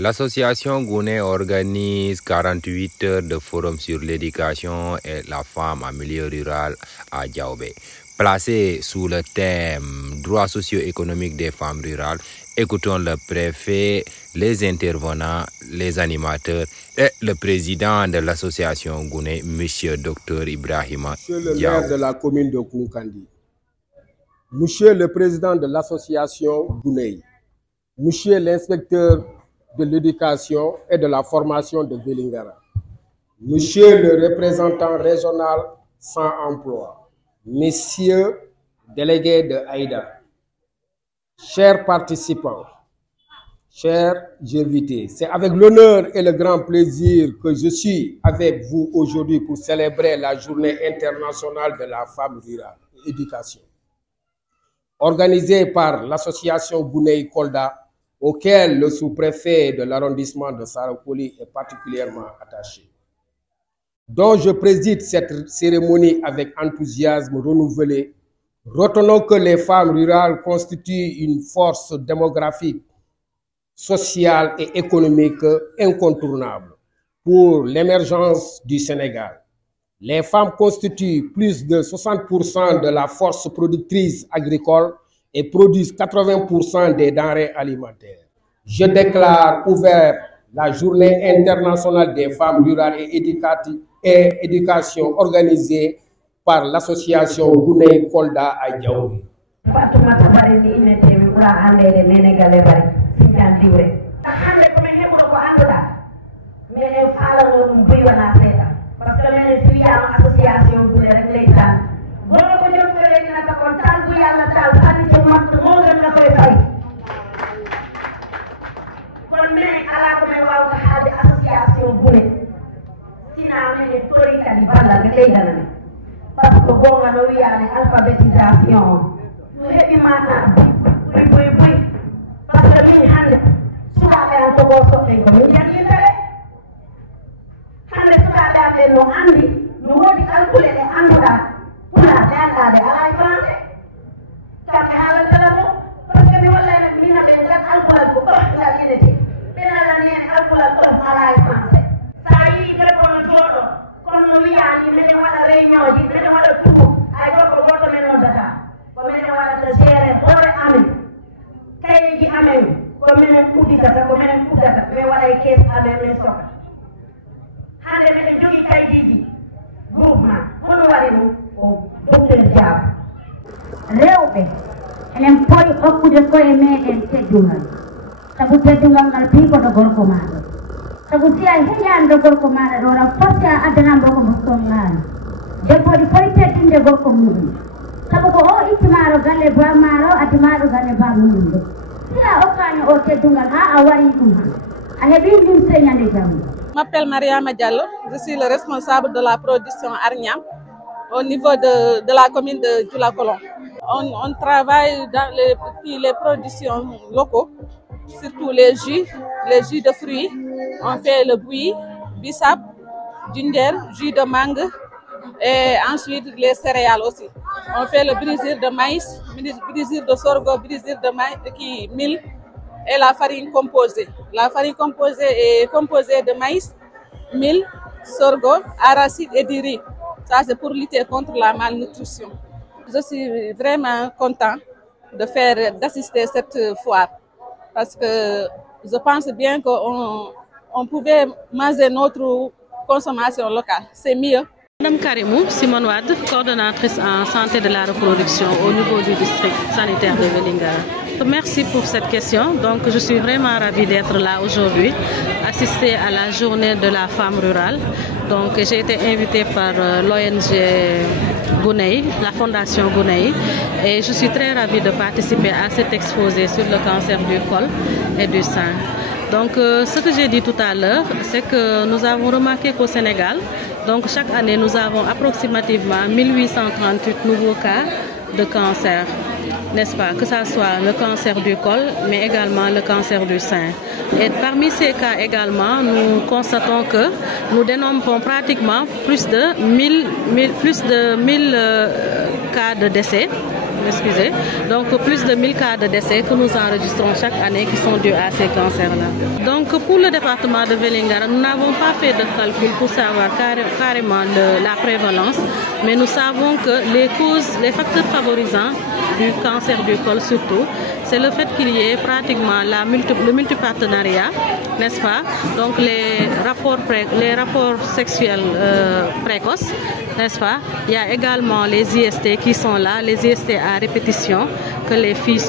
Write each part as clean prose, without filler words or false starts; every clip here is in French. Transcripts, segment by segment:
L'association Gouné organise 48 heures de forum sur l'éducation et la femme en milieu rural à Diaobé. Placé sous le thème droits socio-économiques des femmes rurales, écoutons le préfet, les intervenants, les animateurs et le président de l'association Gouné, M. Dr Ibrahima Monsieur le maire de la commune de Kounkandi, Monsieur le président de l'association Gouné, Monsieur l'inspecteur de l'éducation et de la formation de Vélingara, Monsieur le représentant régional sans emploi, Messieurs délégués de Aïda, chers participants, chers invités, c'est avec l'honneur et le grand plaisir que je suis avec vous aujourd'hui pour célébrer la journée internationale de la femme rurale et éducation, organisée par l'association Gouné Kolda, auquel le sous-préfet de l'arrondissement de Sarakoli est particulièrement attaché, dont je préside cette cérémonie avec enthousiasme renouvelé. Retenons que les femmes rurales constituent une force démographique, sociale et économique incontournable pour l'émergence du Sénégal. Les femmes constituent plus de 60% de la force productrice agricole et produisent 80% des denrées alimentaires. Je déclare ouverte la journée internationale des femmes rurales et éducation organisée par l'association Gouné Kolda à Diaobé. Parce que bon, on a alphabétisation. Nous avons maintenant, parce que nous avons souvent un peu de temps, nous avons calculé les andouras pour la langue de la France. Parce que nous avons calculé pour la unité. Mais nous avons calculé pour la France. Ça y est, comme nous avons mis des réunions, mais nous avons tout. Ay ko voto men on data ko men wala gérer hore amen kay ji amen ko men udita ko men udata me wala case amen men soka hande men jogi kay ji groupement on wari mu ko docteur Diab rewbe enen pori hokkude ko e meden teddungal sabu teddungal ngal pi ko do gorko maado sabu si ay heñan do gorko maado do na forta adana do ko mo ngal debbo di pori teddinde gorko muɗum sabu ko o ittimaro galle bamaro addimaro galle bamudum de si a okkani o teddungal ha a wari ɗum han a heeɓi ɗum señande jamma. Je m'appelle Mariama Diallo, je suis le responsable de la production Arniam au niveau de la commune de Djoula-Colon. On travaille dans les productions locaux, surtout les jus de fruits. On fait le bouilli, bissap, ginger, jus de mangue, et ensuite les céréales aussi. On fait le brisure de maïs, brisure de sorgho, brisure de maïs, mil et la farine composée. La farine composée est composée de maïs, mil, sorgho, arachide et du riz. Ça c'est pour lutter contre la malnutrition. Je suis vraiment content d'assister à cette foire parce que je pense bien qu'on pouvait manger notre consommation locale. C'est mieux. Madame Karimou Simone Wade, coordonnatrice en santé de la reproduction au niveau du district sanitaire de Vélingara. Merci pour cette question. Donc, je suis vraiment ravie d'être là aujourd'hui, assister à la journée de la femme rurale. Donc, j'ai été invitée par l'ONG Gouné, la fondation Gouné, et je suis très ravie de participer à cet exposé sur le cancer du col et du sein. Donc, ce que j'ai dit tout à l'heure, c'est que nous avons remarqué qu'au Sénégal, donc chaque année, nous avons approximativement 1838 nouveaux cas de cancer, n'est-ce pas? Que ce soit le cancer du col, mais également le cancer du sein. Et parmi ces cas également, nous constatons que nous dénombrons pratiquement plus de 1000 cas de décès excusez. Donc plus de 1000 cas de décès que nous enregistrons chaque année qui sont dus à ces cancers-là. Donc pour le département de Vélingara, nous n'avons pas fait de calcul pour savoir carrément la prévalence, mais nous savons que les causes, les facteurs favorisants du cancer du col surtout, c'est le fait qu'il y ait pratiquement le multipartenariat, n'est-ce pas? Donc les rapports sexuels précoces, n'est-ce pas? Il y a également les IST qui sont là, les IST à répétition, que les filles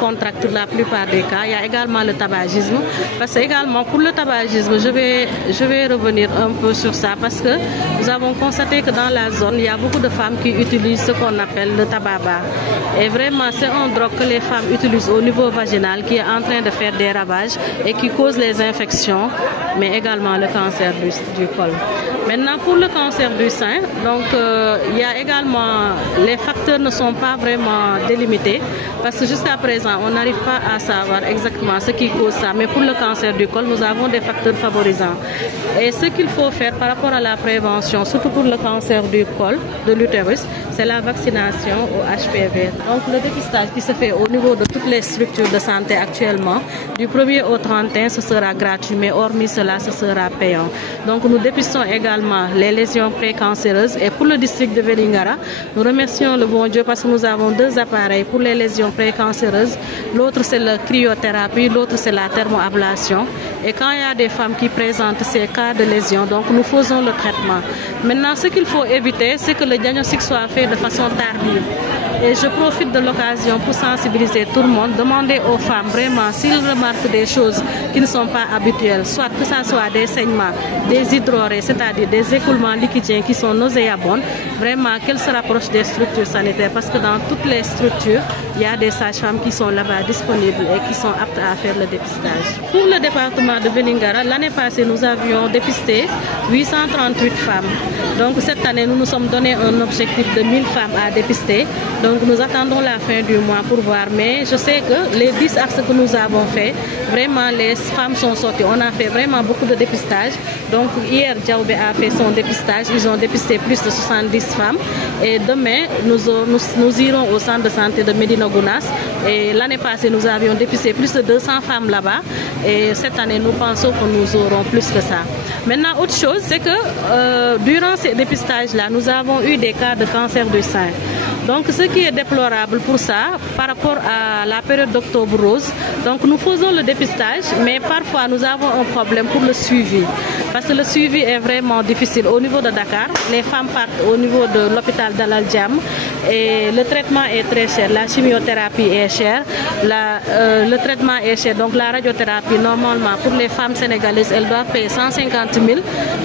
contractent la plupart des cas. Il y a également le tabagisme. Parce que également pour le tabagisme, je vais revenir un peu sur ça parce que nous avons constaté que dans la zone, il y a beaucoup de femmes qui utilisent ce qu'on appelle le tabac bar. Et vraiment, c'est un drogue que les femmes utilisent au niveau vaginal qui est en train de faire des ravages et qui cause les infections, mais également le cancer du col. Maintenant, pour le cancer du sein, donc il y a également, les facteurs ne sont pas vraiment délimités parce que jusqu'à présent, on n'arrive pas à savoir exactement ce qui cause ça. Mais pour le cancer du col, nous avons des facteurs favorisants. Et ce qu'il faut faire par rapport à la prévention, surtout pour le cancer du col, de l'utérus, c'est la vaccination au HPV. Donc le dépistage qui se fait au niveau de toutes les structures de santé actuellement, du 1er au 31, ce sera gratuit, mais hormis cela, ce sera payant. Donc nous dépistons également les lésions précancéreuses. Et pour le district de Vélingara, nous remercions le bon Dieu parce que nous avons 2 appareils pour les lésions précancéreuses. L'autre c'est la cryothérapie, l'autre c'est la thermoablation. Et quand il y a des femmes qui présentent ces cas de lésions, donc nous faisons le traitement. Maintenant, ce qu'il faut éviter, c'est que le diagnostic soit fait de façon tardive. Et je profite de l'occasion pour sensibiliser tout le monde, demander aux femmes vraiment s'ils remarquent des choses qui ne sont pas habituelles, soit que ce soit des saignements, des hydrorrhées, c'est-à-dire des écoulements liquidiens qui sont nauséabonds, vraiment qu'elles se rapprochent des structures sanitaires parce que dans toutes les structures, il y a des sages-femmes qui sont là-bas disponibles et qui sont aptes à faire le dépistage. Pour le département de Vélingara, l'année passée, nous avions dépisté 838 femmes. Donc cette année, nous nous sommes donné un objectif de 1000 femmes à dépister. Donc nous attendons la fin du mois pour voir. Mais je sais que les 10 axes que nous avons fait, vraiment les femmes sont sorties. On a fait vraiment beaucoup de dépistage. Donc hier, Djaoubé a fait son dépistage. Ils ont dépisté plus de 70 femmes. Et demain, nous irons au centre de santé de Médina Gounass. Et l'année passée, nous avions dépisté plus de 200 femmes là-bas. Et cette année, nous pensons que nous aurons plus que ça. Maintenant, autre chose, c'est que durant ces dépistages-là, nous avons eu des cas de cancer du sein. Donc ce qui est déplorable pour ça, par rapport à la période d'octobre rose, donc nous faisons le dépistage, mais parfois nous avons un problème pour le suivi. Parce que le suivi est vraiment difficile. Au niveau de Dakar, les femmes partent au niveau de l'hôpital d'Al Djam et le traitement est très cher. La chimiothérapie est chère, le traitement est cher. Donc la radiothérapie, normalement, pour les femmes sénégalaises, elles doivent payer 150 000.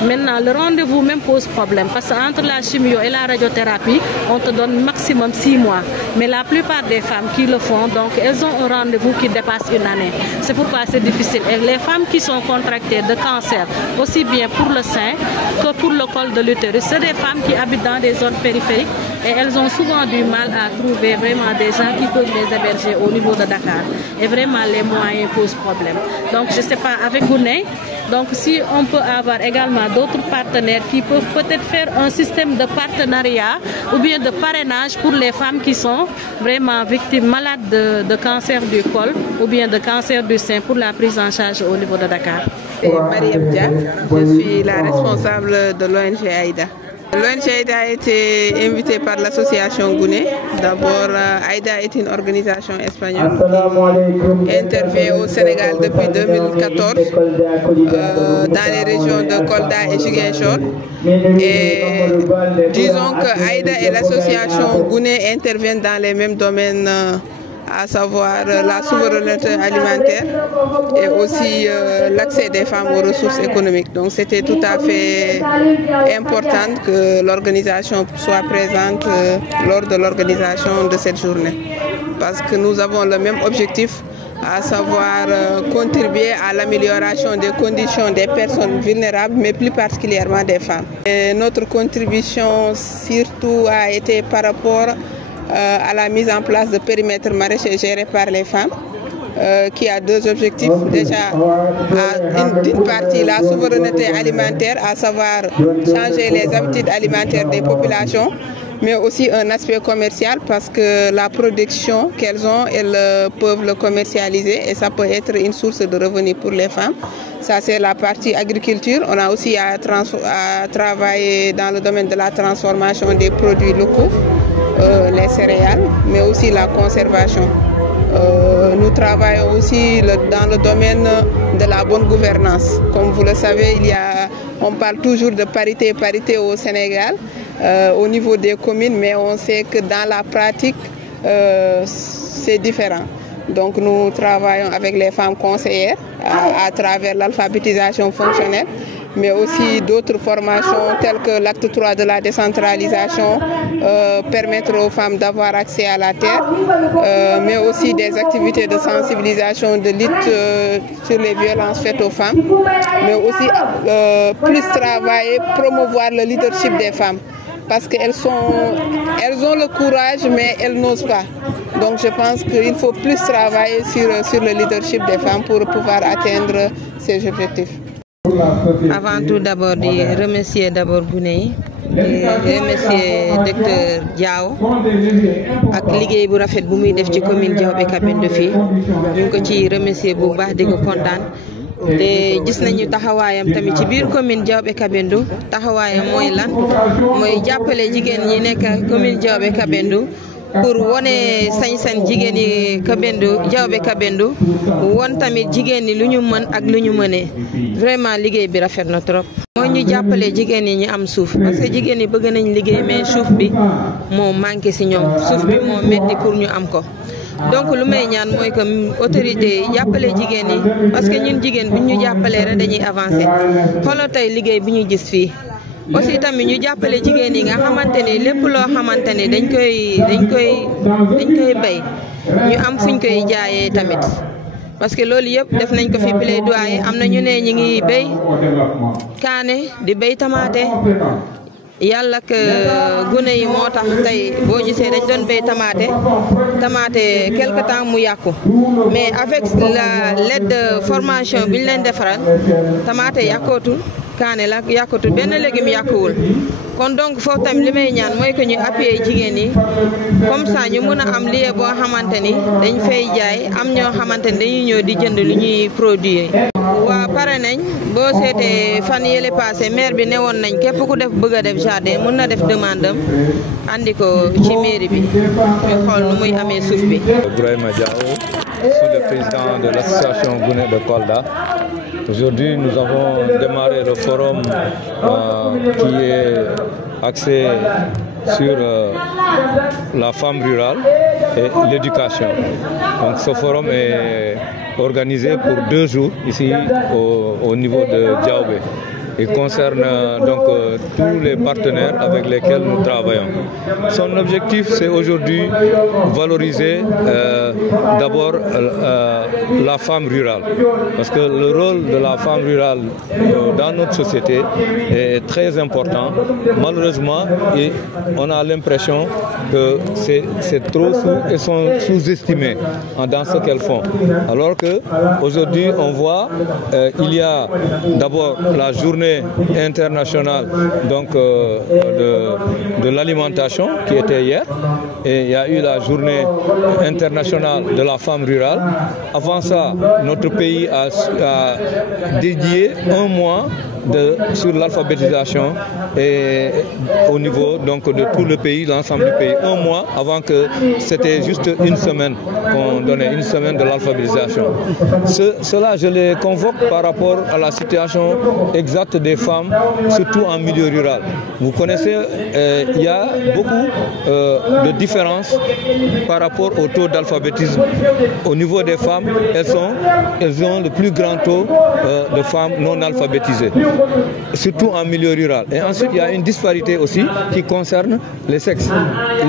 Maintenant, le rendez-vous même pose problème. Parce qu'entre la chimio et la radiothérapie, on te donne maximum 6 mois. Mais la plupart des femmes qui le font, donc elles ont un rendez-vous qui dépasse une année. C'est pourquoi c'est difficile. Et les femmes qui sont contractées de cancer, aussi bien pour le sein que pour le col de l'utérus, c'est des femmes qui habitent dans des zones périphériques et elles ont souvent du mal à trouver vraiment des gens qui peuvent les héberger au niveau de Dakar. Et vraiment, les moyens posent problème. Donc, je ne sais pas, avec Gounay, donc si on peut avoir également d'autres partenaires qui peuvent peut-être faire un système de partenariat ou bien de parrainage pour les femmes qui sont vraiment victimes, malades de cancer du col ou bien de cancer du sein pour la prise en charge au niveau de Dakar. C'est Mariam Dia, je suis la responsable de l'ONG Aïda. L'ONG Aïda a été invitée par l'association Gounay. D'abord, Aïda est une organisation espagnole qui intervient au Sénégal depuis 2014 dans les régions de Kolda et Ziguinchor. Et disons que Aïda et l'association Gounay interviennent dans les mêmes domaines, à savoir la souveraineté alimentaire et aussi l'accès des femmes aux ressources économiques. Donc c'était tout à fait important que l'organisation soit présente lors de l'organisation de cette journée. Parce que nous avons le même objectif, à savoir contribuer à l'amélioration des conditions des personnes vulnérables, mais plus particulièrement des femmes. Et notre contribution surtout a été par rapport à la mise en place de périmètres maraîchers gérés par les femmes, qui a 2 objectifs. Déjà, d'une partie, la souveraineté alimentaire, à savoir changer les habitudes alimentaires des populations, mais aussi un aspect commercial parce que la production qu'elles ont, elles peuvent le commercialiser et ça peut être une source de revenus pour les femmes. Ça, c'est la partie agriculture. On a aussi à travailler dans le domaine de la transformation des produits locaux, les céréales, mais aussi la conservation. Nous travaillons aussi dans le domaine de la bonne gouvernance. Comme vous le savez, on parle toujours de parité au Sénégal, au niveau des communes, mais on sait que dans la pratique, c'est différent. Donc nous travaillons avec les femmes conseillères à travers l'alphabétisation fonctionnelle, mais aussi d'autres formations telles que l'acte 3 de la décentralisation, permettre aux femmes d'avoir accès à la terre, mais aussi des activités de sensibilisation, de lutte sur les violences faites aux femmes, mais aussi plus travailler, promouvoir le leadership des femmes. Parce qu'elles ont le courage, mais elles n'osent pas. Donc je pense qu'il faut plus travailler sur le leadership des femmes pour pouvoir atteindre ces objectifs. Avant tout d'abord, je remercier d'abord Gouné, remercier docteur Diaw ak liggéey bu rafet bu muy def ci commune Diaobé Kabindu fii ñu ngi ko ci remercier bu baax di ko kontaan. te gis nañu taxawaayam tamit ci biir commune Diaobé Kabindu taxawaayam mooy lan mooy jàppale jigéen ñi nekk commune Diaobé Kabindu pour wone sañ-sañ jigéen yi Diaobé Kabindu won tamit jigéen ñi lu ñu mën ak lu ñu mënee vraiment liggéey bi rafet na trop. mooy ñu jàppale jigéen ñi ñu am suuf parce que jigéen ñi bëgg nañ liggéey mais suuf bi moo manqué ci ñoom suuf bi moo metti pour ñu am ko. donc lu may ñaan mooy que autorité yi jàppale jigéen yi parce que ñun jigéen bu ñu jàppalee rek dañuy avancer xoolal tey liggéey bi ñu gis fii aussi tamit ñu jàppale jigéen yi nga xamante ni lépp loo xamante ni dañ koy bay ñu am fuñ koy jaayee tamit parce que loolu yëpp def nañ ko fi plaidoyer am na ñu ne ñi ngi bay kaane di bay tamaate yàlla que gune yi moo tax tey boo gisee dañ doon béy tamaate quelque temps mu yàqu mais avec l'aide de formation bi ñu leen defaral tamaate yàqootul kaane la yàqootul benn légume yàquwul kon donc foofu tamit li may ñaan mooy que ñu appuyer jigéen yi comme ça ñu mën a am lieu boo xamante ni dañ fay jaay am ñoo xamante ni dañuy ñëw di jënd lu ñuy produire. waa pare nañ boo seetee fan yële passé maire bi newoon nañ képp ku bëgg a def jardin mën na def demande am andi ko ci mairie bi ñu xool nu muy amee suuf bi. Ibrahima Diaw, je suis le président de l'association Gouné de Kolda. Aujourd'hui, nous avons démarré le forum qui est axé sur la femme rurale et l'éducation. Donc ce forum est organisé pour 2 jours ici au niveau de Diaobé. Il concerne donc tous les partenaires avec lesquels nous travaillons. Son objectif, c'est aujourd'hui valoriser d'abord la femme rurale. Parce que le rôle de la femme rurale dans notre société est très important. Malheureusement, on a l'impression que c'est trop sous-estimé dans ce qu'elles font. Alors qu'aujourd'hui, on voit il y a d'abord la journée internationale donc, de l'alimentation qui était hier et il y a eu la journée internationale de la femme rurale. Avant ça, notre pays a dédié 1 mois sur l'alphabétisation et au niveau donc, de tout le pays, l'ensemble du pays. 1 mois avant que c'était juste 1 semaine qu'on donnait, 1 semaine de l'alphabétisation. Cela, je les convoque par rapport à la situation exacte des femmes, surtout en milieu rural. Vous connaissez, il y a beaucoup de différences par rapport au taux d'alphabétisme. Au niveau des femmes, elles ont le plus grand taux de femmes non alphabétisées, surtout en milieu rural. Et ensuite, il y a une disparité aussi qui concerne les sexes.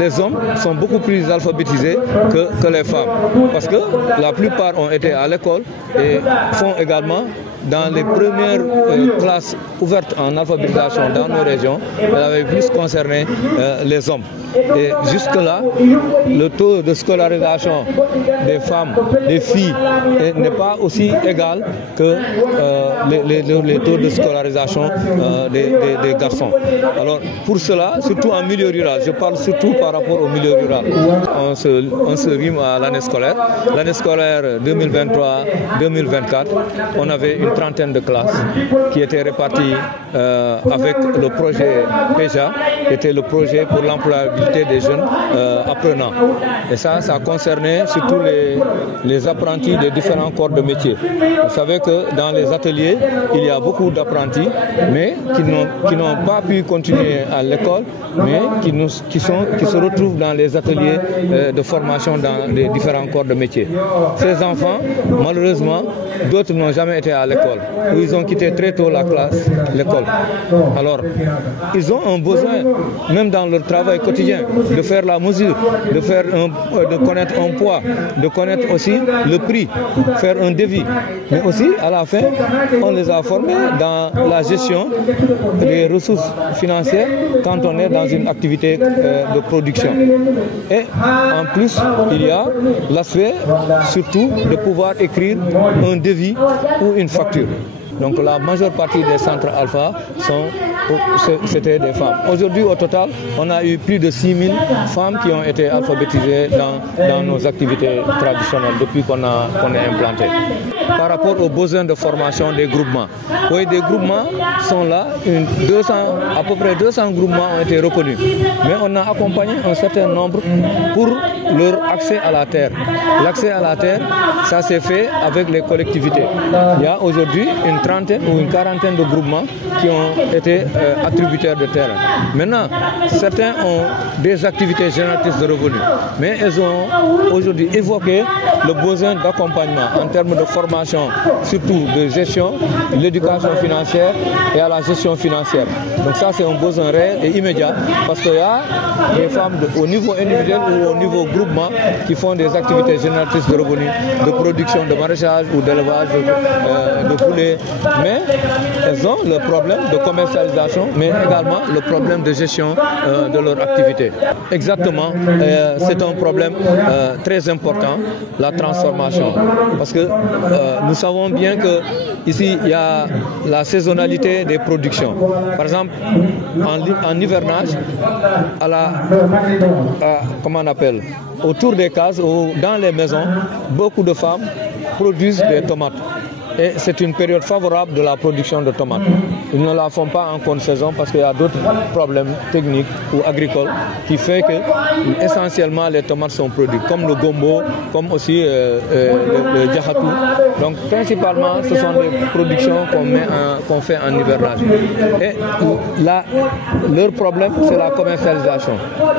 Les hommes sont beaucoup plus alphabétisés que les femmes, parce que la plupart ont été à l'école et font également dans les premières classes ouvertes en alphabétisation dans nos régions, elle avait plus concerné les hommes. Et jusque-là, le taux de scolarisation des femmes, des filles, n'est pas aussi égal que les taux de scolarisation des garçons. Alors pour cela, surtout en milieu rural, je parle surtout par rapport au milieu rural, on se rime à l'année scolaire. L'année scolaire 2023-2024, on avait une trentaine de classes qui étaient réparties avec le projet PEJA, qui était le projet pour l'employabilité des jeunes apprenants. Et ça concernait surtout les apprentis des différents corps de métier. Vous savez que dans les ateliers, il y a beaucoup d'apprentis, mais qui n'ont pas pu continuer à l'école, mais qui se retrouvent dans les ateliers de formation dans les différents corps de métier. Ces enfants, malheureusement, d'autres n'ont jamais été à l'école, ou ils ont quitté très tôt l'école. Alors, ils ont un besoin, même dans leur travail quotidien, de faire la mesure, de connaître un poids, de connaître aussi le prix, faire un devis. Mais aussi, à la fin, on les a formés dans la gestion des ressources financières quand on est dans une activité de production. Et en plus, il y a l'aspect surtout de pouvoir écrire un devis ou une facture. Donc la majeure partie des centres alpha c'était des femmes. Aujourd'hui, au total, on a eu plus de 6000 femmes qui ont été alphabétisées dans nos activités traditionnelles depuis qu'on est implanté. Par rapport aux besoins de formation des groupements, oui, des groupements sont là, à peu près 200 groupements ont été reconnus. Mais on a accompagné un certain nombre pour leur accès à la terre. L'accès à la terre, ça s'est fait avec les collectivités. Il y a aujourd'hui une trentaine ou une quarantaine de groupements qui ont été attributaires de terrain. Maintenant, certains ont des activités génératrices de revenus, mais elles ont aujourd'hui évoqué le besoin d'accompagnement en termes de formation, surtout de gestion, l'éducation financière et à la gestion financière. Donc ça, c'est un besoin réel et immédiat parce qu'il y a des femmes au niveau individuel ou au niveau groupement qui font des activités génératrices de revenus, de production, de maraîchage ou d'élevage de poulets, mais elles ont le problème de commercialisation, mais également le problème de gestion de leur activité. Exactement, c'est un problème très important, la transformation, parce que nous savons bien que ici il y a la saisonnalité des productions. Par exemple, en hivernage, comment on appelle, autour des cases ou dans les maisons, beaucoup de femmes produisent des tomates. Et c'est une période favorable de la production de tomates. Ils ne la font pas en contre-saison parce qu'il y a d'autres problèmes techniques ou agricoles qui font que essentiellement les tomates sont produites, comme le gombo, comme aussi le djahatou. Donc principalement ce sont des productions qu'on fait en hivernage. Et leur problème c'est la commercialisation.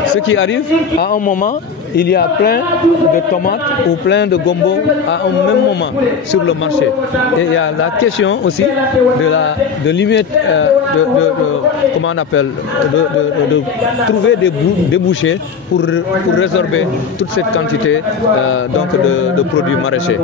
Ce qui arrive à un moment, il y a plein de tomates ou plein de gombo à un même moment sur le marché. Et il y a la question aussi de limite, comment on appelle, de trouver des débouchés pour résorber toute cette quantité de produits maraîchers.